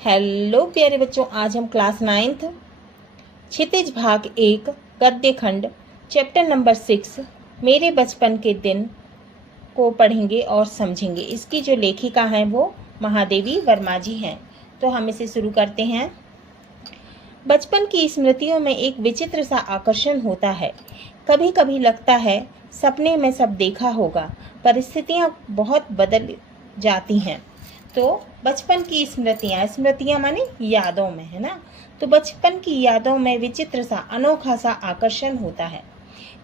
Hello प्यारे बच्चों, आज हम क्लास 9th क्षितिज भाग 1 गद्य खंड चैप्टर नंबर 6 मेरे बचपन के दिन को पढ़ेंगे और समझेंगे। इसकी जो लेखिका हैं वो महादेवी वर्मा जी हैं। तो हम इसे शुरू करते हैं। बचपन की स्मृतियों में एक विचित्र सा आकर्षण होता है। कभी कभी लगता है सपने में सब देखा होगा, परिस्थितियां बहुत बदल जाती हैं। तो बचपन की स्मृतियां माने यादों में, है ना। तो बचपन की यादों में विचित्र सा अनोखा सा आकर्षण होता है।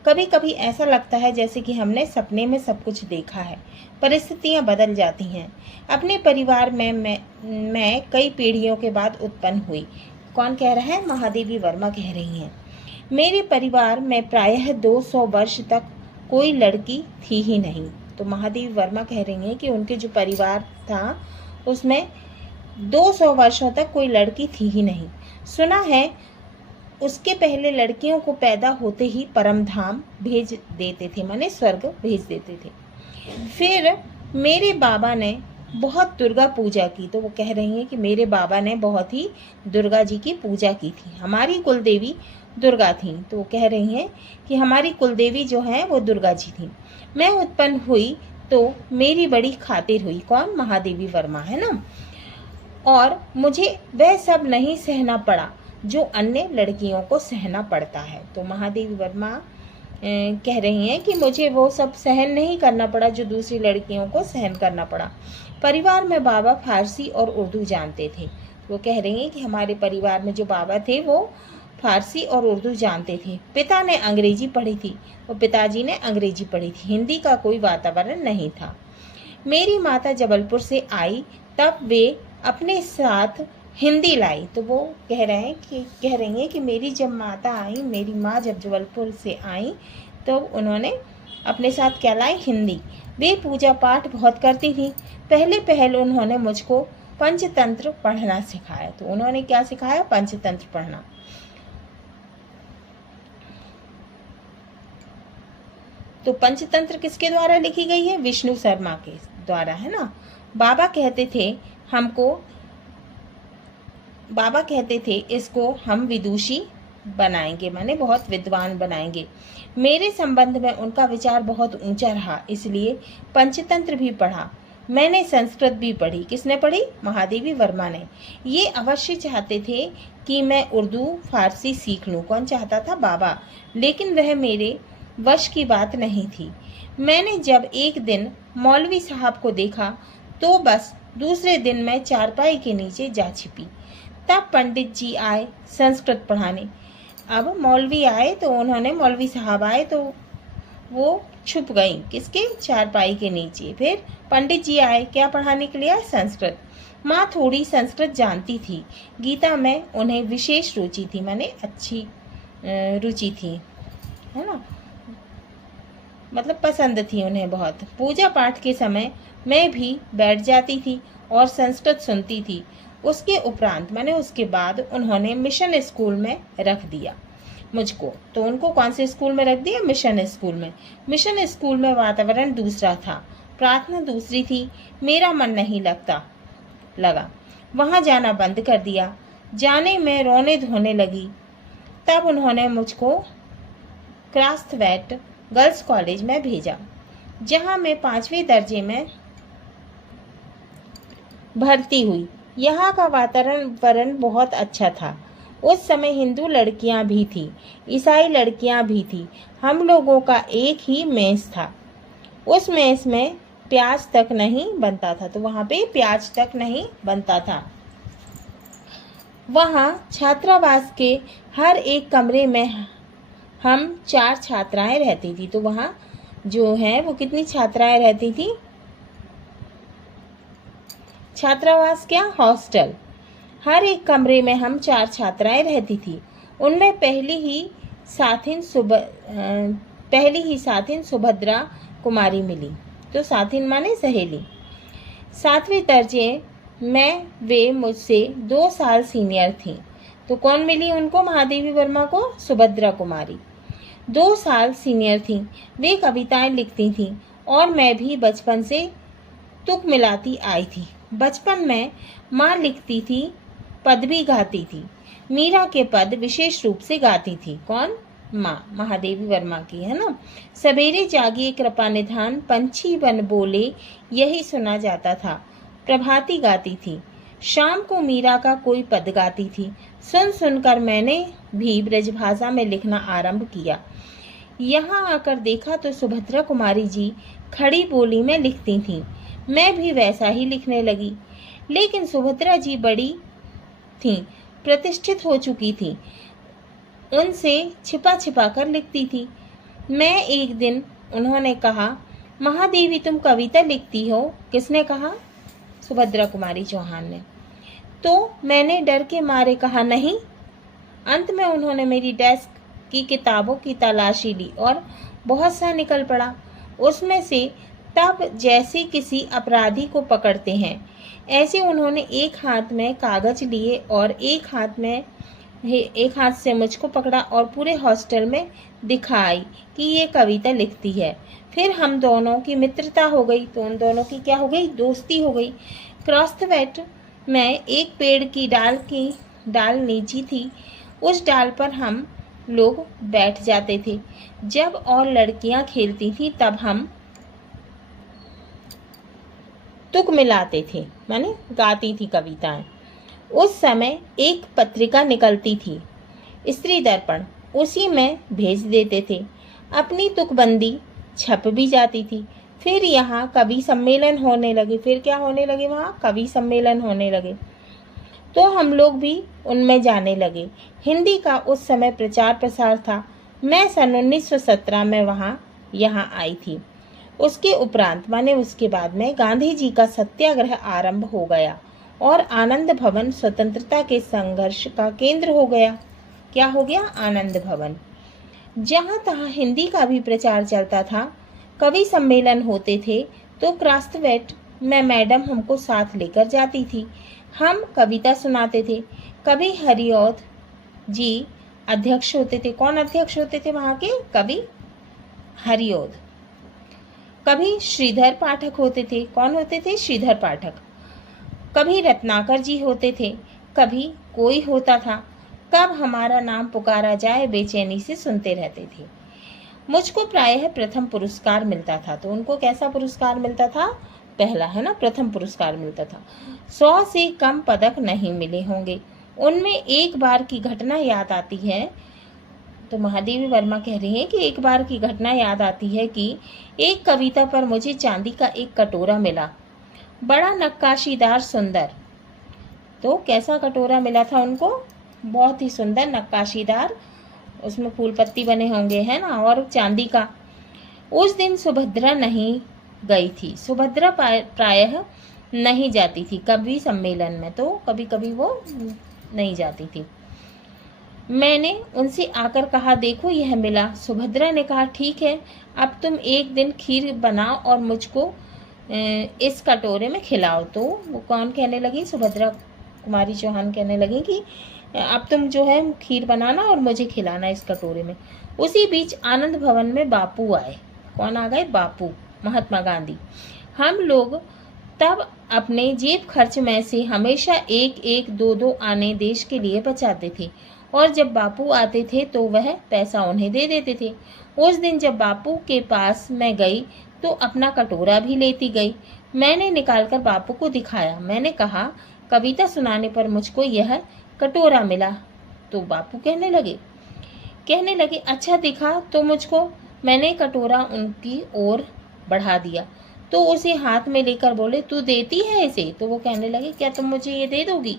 कभी कभी ऐसा लगता है जैसे कि हमने सपने में सब कुछ देखा है, परिस्थितियां बदल जाती हैं। अपने परिवार में मैं कई पीढ़ियों के बाद उत्पन्न हुई। कौन कह रहा है? महादेवी वर्मा कह रही हैं। मेरे परिवार में प्रायः 200 वर्ष तक कोई लड़की थी ही नहीं। तो महादेवी वर्मा कह रही हैं कि उनके जो परिवार था उसमें 200 वर्षों तक कोई लड़की थी ही नहीं। सुना है उसके पहले लड़कियों को पैदा होते ही परम धाम भेज देते थे, माने स्वर्ग भेज देते थे। फिर मेरे बाबा ने बहुत दुर्गा पूजा की। तो वो कह रही हैं कि मेरे बाबा ने बहुत ही दुर्गा जी की पूजा की थी। हमारी कुलदेवी दुर्गा थी। तो वो कह रही हैं कि हमारी कुलदेवी जो है वो दुर्गा जी थी। मैं उत्पन्न हुई तो मेरी बड़ी खातिर हुई। कौन? महादेवी वर्मा, है ना। और मुझे वह सब नहीं सहना पड़ा जो अन्य लड़कियों को सहना पड़ता है। तो महादेवी वर्मा कह रही हैं कि मुझे वो सब सहन नहीं करना पड़ा जो दूसरी लड़कियों को सहन करना पड़ा। परिवार में बाबा फारसी और उर्दू जानते थे। वो कह रही हैं कि हमारे परिवार में जो बाबा थे वो फारसी और उर्दू जानते थे। पिता ने अंग्रेजी पढ़ी थी, वो पिताजी ने अंग्रेजी पढ़ी थी। हिंदी का कोई वातावरण नहीं था। मेरी माता जबलपुर से आई तब वे अपने साथ हिंदी लाई। तो वो कह रही हैं कि मेरी जब माता आई, मेरी माँ जब जबलपुर से आई तो उन्होंने अपने साथ क्या लाई? हिंदी। वे पूजा पाठ बहुत करती थी। पहले उन्होंने मुझको पंचतंत्र पढ़ना सिखाया। तो उन्होंने क्या सिखाया? पंचतंत्र पढ़ना। तो पंचतंत्र किसके द्वारा लिखी गई है? विष्णु शर्मा के द्वारा, है ना। बाबा कहते थे इसको हम विदुषी बनाएंगे, माने बहुत विद्वान बनाएंगे। मेरे संबंध में उनका विचार बहुत ऊंचा रहा, इसलिए पंचतंत्र भी पढ़ा। मैंने संस्कृत भी पढ़ी। किसने पढ़ी? महादेवी वर्मा ने। ये अवश्य चाहते थे कि मैं उर्दू फारसी सीख लूं। कौन चाहता था? बाबा। लेकिन वह मेरे वश की बात नहीं थी। मैंने जब एक दिन मौलवी साहब को देखा तो बस दूसरे दिन मैं चारपाई के नीचे जा छिपी। तब पंडित जी आए संस्कृत पढ़ाने। अब मौलवी साहब आए तो वो छुप गई किसके? चारपाई के नीचे। फिर पंडित जी आए, क्या पढ़ाने के लिए आए? संस्कृत। माँ थोड़ी संस्कृत जानती थी। गीता में उन्हें विशेष रुचि थी, माने अच्छी रुचि थी, है ना, मतलब पसंद थी उन्हें बहुत। पूजा पाठ के समय मैं भी बैठ जाती थी और संस्कृत सुनती थी। उसके उपरांत माने उसके बाद उन्होंने मिशन स्कूल में रख दिया मुझको। तो उनको कौन से स्कूल में रख दिया? मिशन स्कूल में। मिशन स्कूल में वातावरण दूसरा था, प्रार्थना दूसरी थी। मेरा मन नहीं लगा। वहाँ जाना बंद कर दिया। जाने में रोने धोने लगी। तब उन्होंने मुझको क्रास्थवेट गर्ल्स कॉलेज में भेजा, जहां मैं 5वें दर्जे में भर्ती हुई। यहाँ का वातावरण बहुत अच्छा था। उस समय हिंदू लड़कियां भी थी, ईसाई लड़कियां भी थी। हम लोगों का एक ही मेस था। उस मेस में प्याज तक नहीं बनता था। तो वहाँ पे प्याज तक नहीं बनता था। वहाँ छात्रावास के हर एक कमरे में हम 4 छात्राएं रहती थी। तो वहाँ जो है वो कितनी छात्राएं रहती थी? छात्रावास क्या? हॉस्टल। हर एक कमरे में हम 4 छात्राएं रहती थी। उनमें पहली ही साथिन सुभद्रा कुमारी मिली। तो साथिन माने सहेली। 7वें दर्जे में वे मुझसे 2 साल सीनियर थी। तो कौन मिली उनको? महादेवी वर्मा को सुभद्रा कुमारी। 2 साल सीनियर थी। वे कविताएं लिखती थीं और मैं भी बचपन से तुक मिलाती आई थी। बचपन में माँ लिखती थी पद भी गाती थी। मीरा के पद विशेष रूप से गाती थी। कौन? माँ, महादेवी वर्मा की, है ना। सवेरे जागिए कृपा निधान, पंछी बन बोले यही सुना जाता था। प्रभाती गाती थी। शाम को मीरा का कोई पद गाती थी। सुन सुनकर मैंने भी ब्रजभाषा में लिखना आरंभ किया। यहाँ आकर देखा तो सुभद्रा कुमारी जी खड़ी बोली में लिखती थीं। मैं भी वैसा ही लिखने लगी। लेकिन सुभद्रा जी बड़ी थीं, प्रतिष्ठित हो चुकी थीं, उनसे छिपा छिपा कर लिखती थी। मैं एक दिन उन्होंने कहा, महादेवी तुम कविता लिखती हो? किसने कहा? सुभद्रा कुमारी चौहान ने। तो मैंने डर के मारे कहा नहीं। अंत में उन्होंने मेरी डेस्क की किताबों की तलाशी ली और बहुत सा निकल पड़ा। उसमें से तब जैसे किसी अपराधी को पकड़ते हैं ऐसे उन्होंने एक हाथ में कागज लिए और एक हाथ से मुझको पकड़ा और पूरे हॉस्टल में दिखाई कि ये कविता लिखती है। फिर हम दोनों की मित्रता हो गई। तो उन दोनों की क्या हो गई? दोस्ती हो गई। क्रॉसवेट में एक पेड़ की डाल नीची थी। उस डाल पर हम लोग बैठ जाते थे। जब और लड़कियां खेलती थी तब हम तुक मिलाते थे, माने गाती थी कविताएं। उस समय एक पत्रिका निकलती थी, स्त्री दर्पण, उसी में भेज देते थे। अपनी तुकबंदी छप भी जाती थी। फिर यहाँ कवि सम्मेलन होने लगे। फिर क्या होने लगे? वहाँ कवि सम्मेलन होने लगे तो हम लोग भी उनमें जाने लगे। हिंदी का उस समय प्रचार प्रसार था। मैं सन 1917 में यहाँ आई थी। उसके उपरांत माने उसके बाद में गांधी जी का सत्याग्रह आरंभ हो गया और आनंद भवन स्वतंत्रता के संघर्ष का केंद्र हो गया। क्या हो गया? आनंद भवन। जहाँ तहाँ हिंदी का भी प्रचार चलता था। कवि सम्मेलन होते थे तो क्राफ्टवेट में मैडम हमको साथ लेकर जाती थी। हम कविता सुनाते थे। कवि हरिऔध जी अध्यक्ष होते थे। कौन अध्यक्ष होते थे वहाँ के? कवि हरिऔध। कभी श्रीधर पाठक होते थे। कौन होते थे? श्रीधर पाठक। कभी रत्नाकर जी होते थे, कभी कोई होता था। कब हमारा नाम पुकारा जाए बेचैनी से सुनते रहते थे। मुझको प्रायः प्रथम पुरस्कार मिलता था। तो उनको कैसा पुरस्कार मिलता था? पहला, है ना, प्रथम पुरस्कार मिलता था। 100 से कम पदक नहीं मिले होंगे। उनमें एक बार की घटना याद आती है। तो महादेवी वर्मा कह रही हैं कि एक बार की घटना याद आती है कि एक कविता पर मुझे चांदी का एक कटोरा मिला, बड़ा नक्काशीदार सुंदर। तो कैसा कटोरा मिला था उनको? बहुत ही सुंदर नक्काशीदार, उसमें फूल पत्ती बने होंगे, है ना, और चांदी का। उस दिन सुभद्रा नहीं गई थी। सुभद्रा प्रायः नहीं जाती थी कवि सम्मेलन में, तो कभी कभी वो नहीं जाती थी। मैंने उनसे आकर कहा, देखो यह मिला। सुभद्रा ने कहा, ठीक है, अब तुम एक दिन खीर बनाओ और मुझको इस कटोरे में खिलाओ। तो वो कौन कहने लगी? सुभद्रा कुमारी चौहान कहने लगी कि अब तुम जो है खीर बनाना और मुझे खिलाना इस कटोरे में। उसी बीच आनंद भवन में बापू आए। कौन आ गए? बापू, महात्मा गांधी। हम लोग तब अपने जेब खर्च में से हमेशा एक एक दो दो आने देश के लिए बचाते थे और जब बापू आते थे तो वह पैसा उन्हें दे देते थे। उस दिन जब बापू के पास मैं गई तो अपना कटोरा भी लेती गई। मैंने निकालकर बापू को दिखाया। मैंने कहा, कविता सुनाने पर मुझको यह कटोरा मिला। तो बापू कहने लगे अच्छा दिखा तो मुझको। मैंने कटोरा उनकी ओर बढ़ा दिया तो उसे हाथ में लेकर बोले, तू देती है इसे? तो वो कहने लगे, क्या तुम मुझे ये दे दोगी?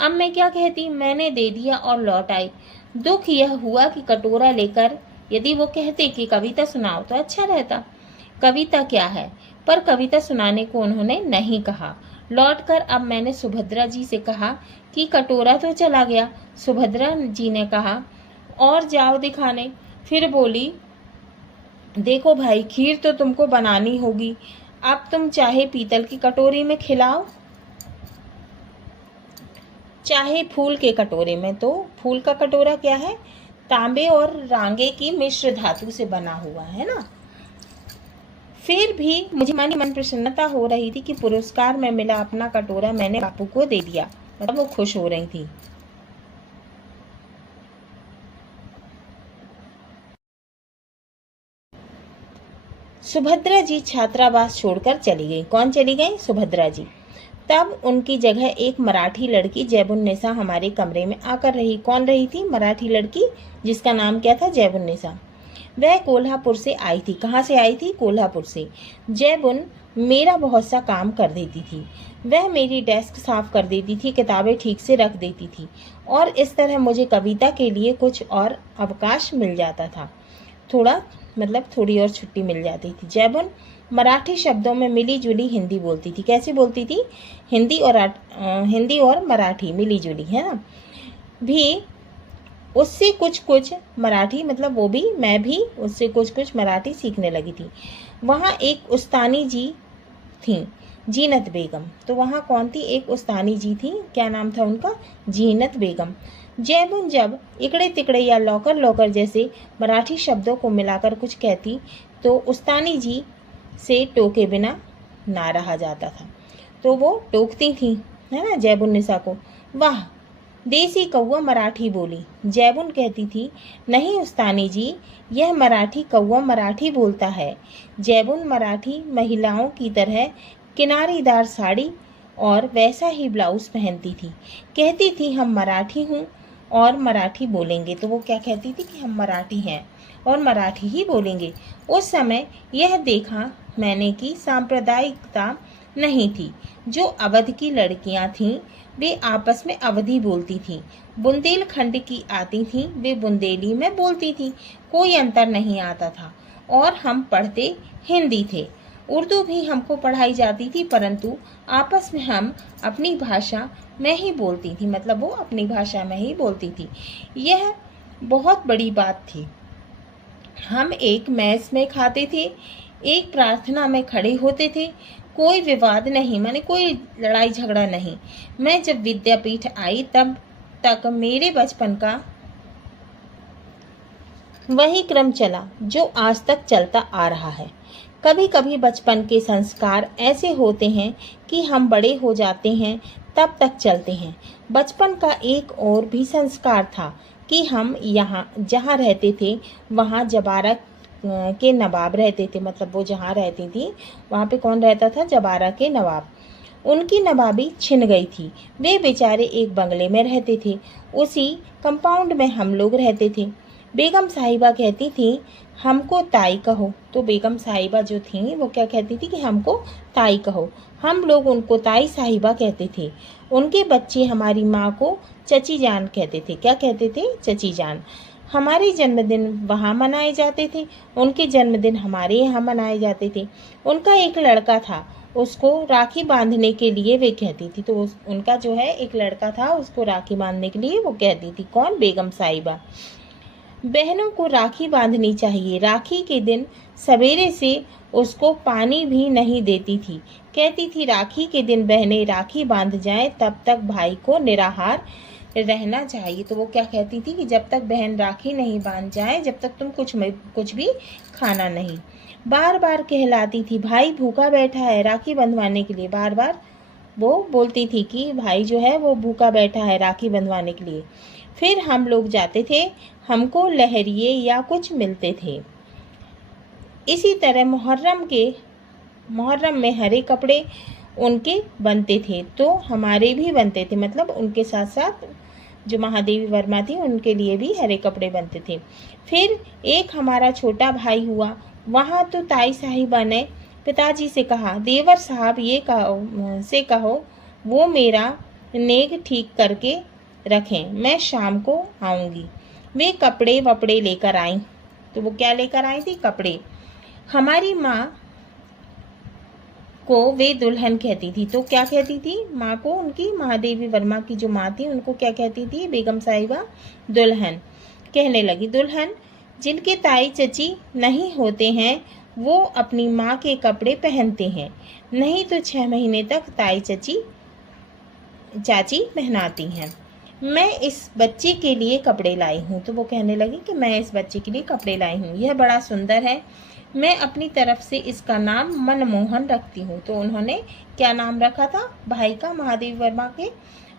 अब मैं क्या कहती? मैंने दे दिया और लौट आई। दुख यह हुआ कि कटोरा लेकर यदि वो कहते कि कविता सुनाओ तो अच्छा रहता। कविता क्या है? पर कविता सुनाने को उन्होंने नहीं कहा। लौटकर अब मैंने सुभद्रा जी से कहा कि कटोरा तो चला गया। सुभद्रा जी ने कहा, और जाओ दिखाने। फिर बोली, देखो भाई, खीर तो तुमको बनानी होगी। अब तुम चाहे पीतल की कटोरी में खिलाओ चाहे फूल के कटोरे में। तो फूल का कटोरा क्या है? तांबे और रांगे की मिश्र धातु से बना हुआ है ना। फिर भी मुझे मन प्रसन्नता हो रही थी कि पुरस्कार में मिला अपना कटोरा मैंने बापू को दे दिया। मतलब वो खुश हो रही थी। सुभद्रा जी छात्रावास छोड़कर चली गई। कौन चली गई? सुभद्रा जी। तब उनकी जगह एक मराठी लड़की जैबुन्निसा हमारे कमरे में आकर रही। कौन रही थी? मराठी लड़की, जिसका नाम क्या था? जैबुन्निसा। वह कोल्हापुर से आई थी। कहाँ से आई थी? कोल्हापुर से। जैबुन मेरा बहुत सा काम कर देती थी। वह मेरी डेस्क साफ कर देती थी, किताबें ठीक से रख देती थी और इस तरह मुझे कविता के लिए कुछ और अवकाश मिल जाता था। थोड़ी और छुट्टी मिल जाती थी। जैबुन मराठी शब्दों में मिली जुली हिंदी बोलती थी। कैसे बोलती थी? हिंदी और मराठी मिली जुली, है ना। भी उससे कुछ कुछ मराठी, मतलब वो भी, मैं भी उससे कुछ कुछ मराठी सीखने लगी थी। वहाँ एक उस्तानी जी थी, जीनत बेगम। तो वहाँ कौन थी? एक उस्तानी जी थी। क्या नाम था उनका? जीनत बेगम। जैबुन जब इकड़े तिकड़े या लौकर लौकर जैसे मराठी शब्दों को मिलाकर कुछ कहती तो उस्तानी जी से टोके बिना ना रहा जाता था। तो वो टोकती थी, है ना, जैबुन्निसा को। वाह, देसी कौवा मराठी बोली। जैबुन कहती थी, नहीं उस्तानी जी, यह मराठी कौवा मराठी बोलता है। जैबुन मराठी महिलाओं की तरह किनारीदार साड़ी और वैसा ही ब्लाउज पहनती थी। कहती थी, हम मराठी हूँ और मराठी बोलेंगे। तो वो क्या कहती थी? कि हम मराठी हैं और मराठी ही बोलेंगे। उस समय यह देखा मैंने कि सांप्रदायिकता नहीं थी। जो अवध की लड़कियां थीं वे आपस में अवधी बोलती थीं। बुंदेलखंड की आती थीं वे बुंदेली में बोलती थीं। कोई अंतर नहीं आता था और हम पढ़ते हिंदी थे। उर्दू भी हमको पढ़ाई जाती थी, परंतु आपस में हम अपनी भाषा में ही बोलती थी। मतलब वो अपनी भाषा में ही बोलती थी। यह बहुत बड़ी बात थी। हम एक मैस में खाते थे, एक प्रार्थना में खड़े होते थे। कोई विवाद नहीं, माने कोई लड़ाई झगड़ा नहीं। मैं जब विद्यापीठ आई तब तक मेरे बचपन का वही क्रम चला जो आज तक चलता आ रहा है। कभी कभी बचपन के संस्कार ऐसे होते हैं कि हम बड़े हो जाते हैं तब तक चलते हैं। बचपन का एक और भी संस्कार था कि हम यहाँ जहाँ रहते थे वहाँ जबारा के नवाब रहते थे। मतलब वो जहाँ रहती थी वहाँ पे कौन रहता था? जबारा के नवाब। उनकी नवाबी छिन गई थी। वे बेचारे एक बंगले में रहते थे। उसी कंपाउंड में हम लोग रहते थे। बेगम साहिबा कहती थी, हमको ताई कहो। तो बेगम साहिबा जो थी वो क्या कहती थी? कि हमको ताई कहो। हम लोग उनको ताई साहिबा कहते थे। उनके बच्चे हमारी माँ को चची जान कहते थे। क्या कहते थे? चची जान। हमारे जन्मदिन वहाँ मनाए जाते थे, उनके जन्मदिन हमारे यहाँ मनाए जाते थे। उनका एक लड़का था, उसको राखी बांधने के लिए वे कहती थी। तो उनका जो है एक लड़का था, उसको राखी बांधने के लिए वो कहती थी। कौन? बेगम साहिबा। बहनों को राखी बांधनी चाहिए। राखी के दिन सवेरे से उसको पानी भी नहीं देती थी। कहती थी, राखी के दिन बहनें राखी बांध जाएं तब तक भाई को निराहार रहना चाहिए। तो वो क्या कहती थी? कि जब तक बहन राखी नहीं बांध जाए जब तक तुम कुछ भी खाना नहीं। बार बार कहलाती थी, भाई भूखा बैठा है राखी बंधवाने के लिए। बार बार वो बोलती थी कि भाई जो है वो भूखा बैठा है राखी बंधवाने के लिए। फिर हम लोग जाते थे, हमको लहरिये या कुछ मिलते थे। इसी तरह मुहर्रम में हरे कपड़े उनके बनते थे तो हमारे भी बनते थे। मतलब उनके साथ साथ जो महादेवी वर्मा थी उनके लिए भी हरे कपड़े बनते थे। फिर एक हमारा छोटा भाई हुआ। वहाँ तो ताई साहिबा ने पिताजी से कहा, देवर साहब ये कहो वो मेरा नेग ठीक करके रखें, मैं शाम को आऊँगी। वे कपड़े वपड़े लेकर आई। तो वो क्या लेकर आई थी? कपड़े। हमारी माँ को वे दुल्हन कहती थी। तो क्या कहती थी माँ को? उनकी महादेवी वर्मा की जो माँ थी उनको क्या कहती थी बेगम साहिबा? दुल्हन कहने लगी। दुल्हन जिनके ताई चची नहीं होते हैं वो अपनी माँ के कपड़े पहनते हैं, नहीं तो 6 महीने तक ताई चाची पहनाती हैं। मैं इस बच्चे के लिए कपड़े लाई हूँ। तो वो कहने लगी कि मैं इस बच्चे के लिए कपड़े लाई हूँ, यह बड़ा सुंदर है, मैं अपनी तरफ से इसका नाम मनमोहन रखती हूँ। तो उन्होंने क्या नाम रखा था भाई का? महादेवी वर्मा के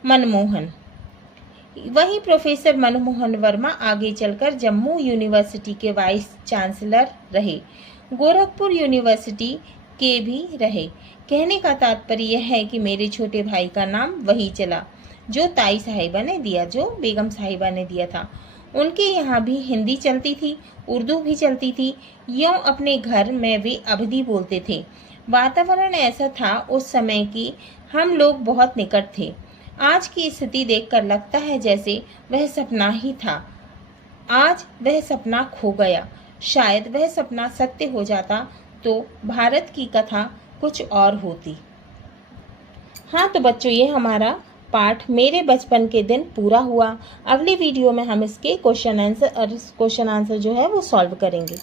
मनमोहन। वहीं प्रोफेसर मनमोहन वर्मा आगे चलकर जम्मू यूनिवर्सिटी के वाइस चांसलर रहे, गोरखपुर यूनिवर्सिटी के भी रहे। कहने का तात्पर्य यह है कि मेरे छोटे भाई का नाम वही चला जो ताई साहिबा ने दिया, जो बेगम साहिबा ने दिया था। उनके यहाँ भी हिंदी चलती थी, उर्दू भी चलती थी। यूँ अपने घर में वे अवधी बोलते थे। वातावरण ऐसा था उस समय कि हम लोग बहुत निकट थे। आज की स्थिति देखकर लगता है जैसे वह सपना ही था। आज वह सपना खो गया। शायद वह सपना सत्य हो जाता तो भारत की कथा कुछ और होती। हाँ तो बच्चों, ये हमारा पाठ मेरे बचपन के दिन पूरा हुआ। अगली वीडियो में हम इसके क्वेश्चन आंसर जो है वो सॉल्व करेंगे।